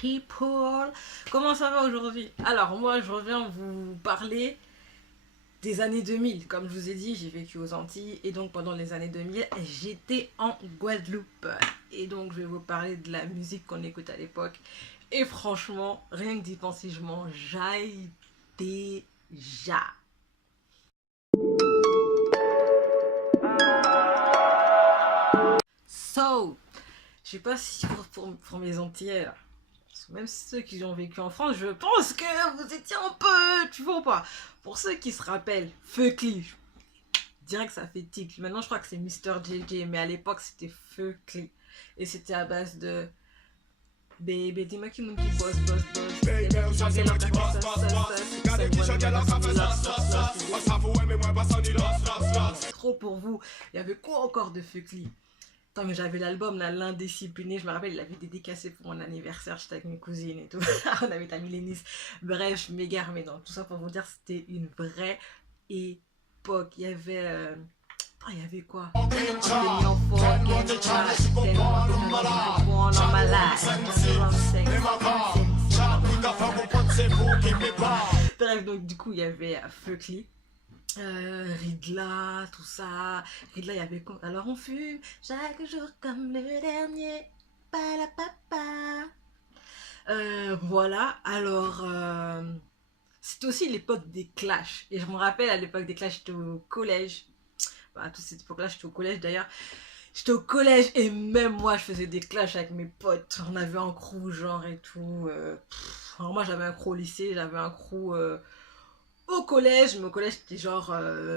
people. Comment ça va aujourd'hui? Alors moi je reviens vous parler des années 2000. Comme je vous ai dit, j'ai vécu aux Antilles et donc pendant les années 2000 j'étais en Guadeloupe. Et donc je vais vous parler de la musique qu'on écoute à l'époque. Et franchement, rien que d'y penser, je m'enjaille déjà. So, je sais pas si pour mes Antillais, là, même ceux qui ont vécu en France, je pense que vous étiez un peu, tu vois ou pas. Pour ceux qui se rappellent, Feucli, je dirais que ça fait tic. Maintenant, je crois que c'est Mister JJ, mais à l'époque, c'était Feucli. Et c'était à base de Baby, dis-moi qui monkey boss, boss, boss. Baby, ça c'est moi qui boss, boss, boss. Y'a des qui changent la saveur, sauce. On s'avoue, mais moi, pas sans ni los. Trop pour vous. Il y avait quoi encore de Feucli? Attends, mais j'avais l'album L'Indiscipliné, je me rappelle, il avait dédicacé pour mon anniversaire, j'étais avec mes cousines et tout. On avait ta millénis. Bref, je m'égare, mais non, tout ça pour vous dire, c'était une vraie époque. Il y avait. Oh, il y avait quoi? Bref, donc du coup, il y avait Feucli. Ridla, tout ça. Ridla, il y avait quoi? Alors on fume chaque jour comme le dernier. Palapapa. Voilà, alors c'était aussi l'époque des Clash. Et je me rappelle à l'époque des Clash, j'étais au collège. Bah, à toute cette époque-là, j'étais au collège d'ailleurs. J'étais au collège et même moi, je faisais des clashs avec mes potes. On avait un crew genre et tout. Alors moi, j'avais un crew au lycée, j'avais un crew au collège. Mais au collège, c'était genre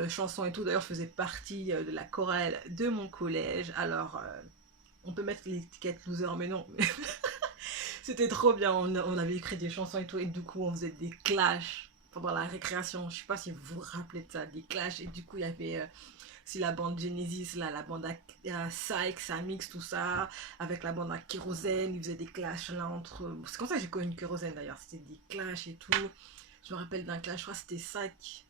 chansons et tout. D'ailleurs, je faisais partie de la chorale de mon collège. Alors, on peut mettre l'étiquette loser, mais non. C'était trop bien. On avait écrit des chansons et tout. Et du coup, on faisait des clashs pendant la récréation. Je sais pas si vous vous rappelez de ça, des clashs. Et du coup, il y avait si la bande Genesis, là, la bande à Sykes, à Mix, tout ça, avec la bande à Kérosène, ils faisaient des clashs là entre. C'est comme ça que j'ai connu Kérosène d'ailleurs, c'était des clashs et tout. Je me rappelle d'un clash, je crois que c'était Sykes,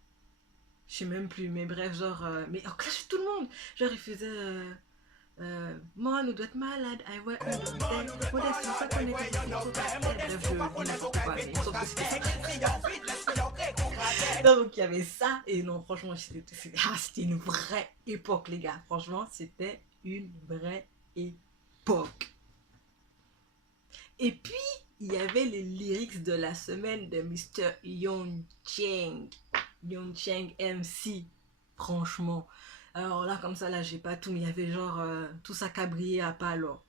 je sais même plus, mais bref, genre. Mais on clashait tout le monde! Genre, ils faisaient. Moi, nous doit être malade, I wear a long day. What is ça qu'on était bref, je dis n'importe quoi, mais sauf que c'était ça. Donc il y avait ça, et non, franchement, c'était une vraie époque, les gars. Franchement, c'était une vraie époque. Et puis, il y avait les lyrics de la semaine de Mr. Young Cheng. Young Cheng MC, franchement. Alors là, comme ça, là, j'ai pas tout, mais il y avait genre tout ça cabrier à Palo.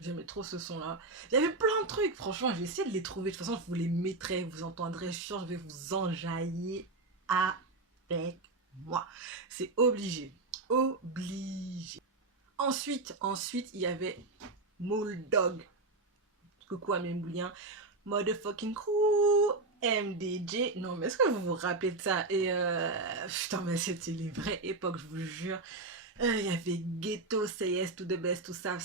J'aimais trop ce son-là. Il y avait plein de trucs, franchement, je vais essayer de les trouver. De toute façon, je vous les mettrai, vous entendrez, je suis sûre, je vais vous enjailler avec moi. C'est obligé. Obligé. Ensuite, il y avait Moldog. Coucou à mes bouliens. Motherfucking crew. MDJ. Non, mais est-ce que vous vous rappelez de ça? Et putain, mais c'était les vraies époques, je vous jure. Il y avait Ghetto, Say Yes to the Best, tout ça,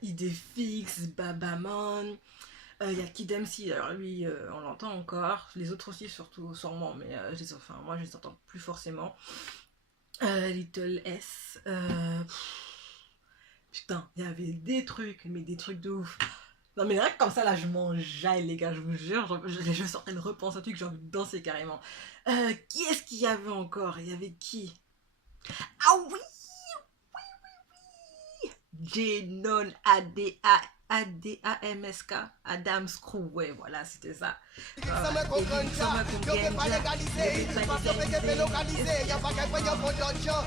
Idéfix, Babamon. Il y a Kid MC, alors lui, on l'entend encore. Les autres aussi, surtout, sûrement, mais moi, je les entends plus forcément. Little S. Putain, il y avait des trucs, mais des trucs de ouf. Non mais rien que comme ça là je m'enjaille les gars, je vous jure, je suis en train de repenser à un truc, j'ai envie de danser carrément. Qui est-ce qu'il y avait encore? Il y avait qui? Ah oui, J-Non ADAMSK, Adam's Crew, ouais voilà c'était ça. Ça me comprend ça, qu'on peut pas légaliser. Parce que peut localiser, y'a pas qu'un poignard pour d'autres gens.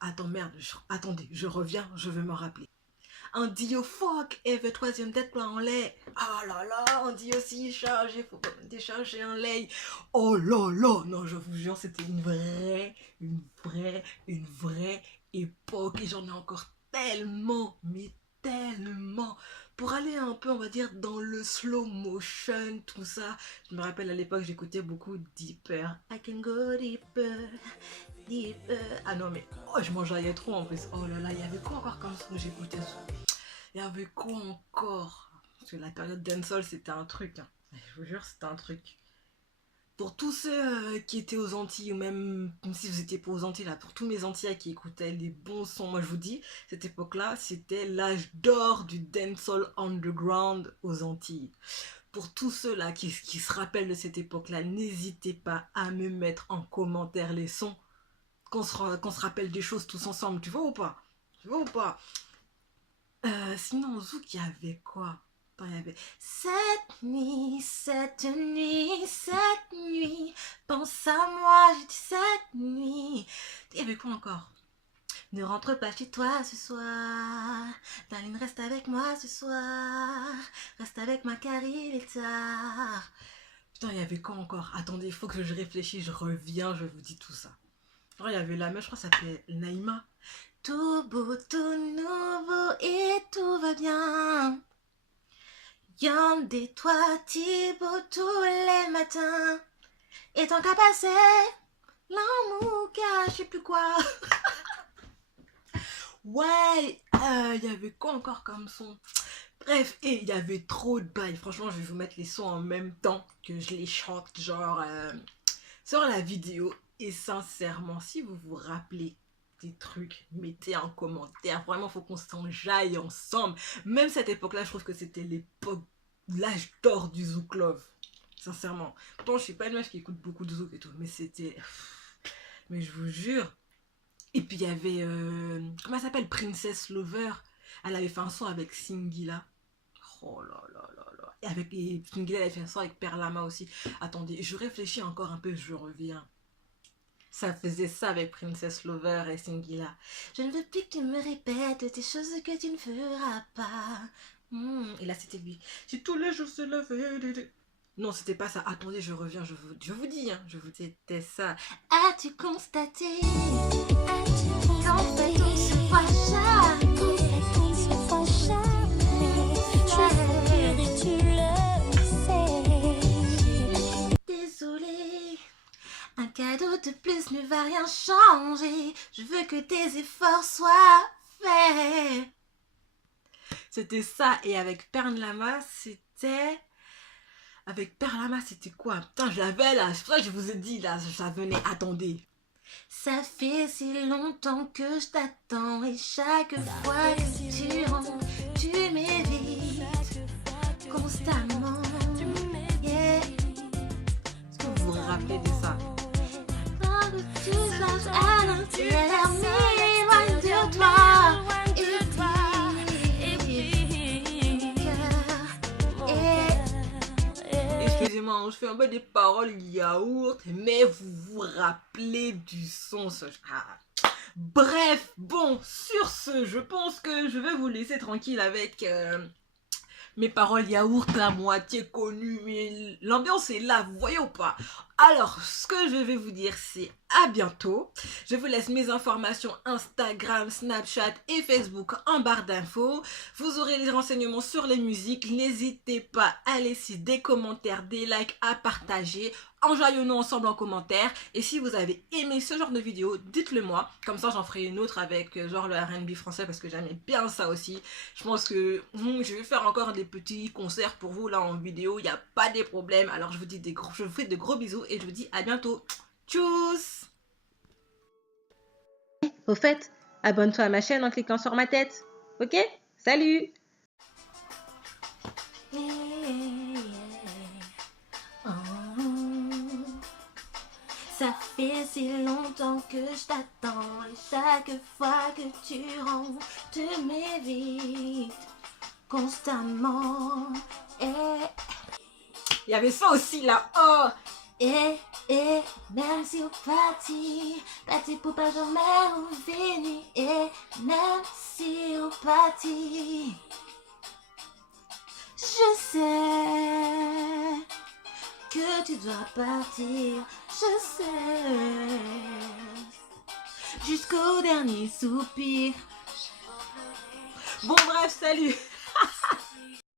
Attends merde, attendez, je reviens, je veux me rappeler. Un Dio fuck, et le troisième tête plein en lait. Oh là là, on dit aussi chargé, faut pas décharger un lait. Oh là là, non, je vous jure, c'était une vraie époque. Et j'en ai encore tellement, mais tellement. Pour aller un peu, on va dire, dans le slow motion, tout ça. Je me rappelle à l'époque, j'écoutais beaucoup Deeper. I can go deeper. Ah non mais je m'enjaillais trop en plus. Oh là là, il y avait quoi encore comme son que j'écoutais ça? Il y avait quoi encore? Parce que la période dancehall c'était un truc. Hein. Je vous jure c'était un truc. Pour tous ceux qui étaient aux Antilles, ou même si vous n'étiez pas aux Antilles, là, pour tous mes Antillais qui écoutaient les bons sons, moi je vous dis, cette époque-là, c'était l'âge d'or du dancehall underground aux Antilles. Pour tous ceux-là qui se rappellent de cette époque-là, n'hésitez pas à me mettre en commentaire les sons, qu'on se rappelle des choses tous ensemble, tu vois ou pas? Tu vois ou pas? Sinon, au Zouk, il y avait quoi? Attends, il y avait cette nuit, pense à moi, j'ai dit cette nuit. Il y avait quoi encore? Ne rentre pas chez toi ce soir, Daline reste avec moi ce soir, reste avec moi car il est tard. Putain, il y avait quoi encore? Attendez, il faut que je réfléchisse, je reviens, je vous dis tout ça. Alors, il y avait la meuf, je crois que ça s'appelait Naïma. Tout beau, tout nouveau et tout va bien. Yandé, toi, Thibaut, tous les matins. Et tant qu'à passer, l'amour, je sais plus quoi. Ouais, il y avait quoi encore comme son? Bref, et il y avait trop de bails. Franchement, je vais vous mettre les sons en même temps que je les chante, genre, sur la vidéo. Et sincèrement, si vous vous rappelez des trucs, mettez en commentaire. Vraiment, faut qu'on s'enjaille ensemble. Même cette époque-là, je trouve que c'était l'époque, l'âge d'or du Zouk Love. Sincèrement. Pourtant, je suis pas une meuf qui écoute beaucoup de Zouk et tout, mais c'était... Mais je vous jure. Et puis, il y avait... comment elle s'appelle? Princess Lover. Elle avait fait un son avec Singila. Oh là là là là. Et Singila, elle avait fait un son avec Perlama aussi. Attendez, je réfléchis encore un peu, je reviens. Ça faisait ça avec Princess Lover et Singila. Je ne veux plus que tu me répètes des choses que tu ne feras pas. Et là, c'était lui. Si tous les jours se lever... Non, c'était pas ça. Attendez, je reviens, je vous dis, hein, je vous dis, c'était ça. As-tu constaté qu'en fait on se voit jamais? Désolée, un cadeau de plus ne va rien changer. Je veux que tes efforts soient faits. C'était ça. Et avec Perlama, c'était... Avec Perlama, c'était quoi? Putain, je l'avais là. C'est pour ça que je vous ai dit là, ça venait. Attendez. Ça fait si longtemps que je t'attends et chaque fois que tu rentres, tu m'évites constamment. Yeah. Est-ce que vous vous rappelez de ça? Tant que tu changes à l'intérieur, m'éloigne de toi. Excusez-moi, je fais un peu des paroles yaourt, mais vous vous rappelez du son. Bref, bon, sur ce, je pense que je vais vous laisser tranquille avec mes paroles yaourt à moitié connues, mais l'ambiance est là, vous voyez ou pas? Alors, ce que je vais vous dire, c'est à bientôt. Je vous laisse mes informations Instagram, Snapchat et Facebook en barre d'infos. Vous aurez les renseignements sur les musiques. N'hésitez pas à laisser des commentaires, des likes, à partager. Enjoyons-nous ensemble en commentaire. Et si vous avez aimé ce genre de vidéo, dites-le moi. Comme ça, j'en ferai une autre avec genre le R&B français parce que j'aimais bien ça aussi. Je pense que je vais faire encore des petits concerts pour vous là en vidéo. Il n'y a pas de problème. Alors, je vous fais de gros bisous. Et je vous dis à bientôt. Tchuss! Au fait, abonne-toi à ma chaîne en cliquant sur ma tête. Ok? Salut! Ça fait si longtemps que je t'attends et chaque fois que tu rentres, tu m'évites constamment. Il y avait ça aussi là. Oh! Et même si on parti pour pas jamais revenir. Et même si on parti, je sais que tu dois partir. Je sais jusqu'au dernier soupir. Bon bref, salut.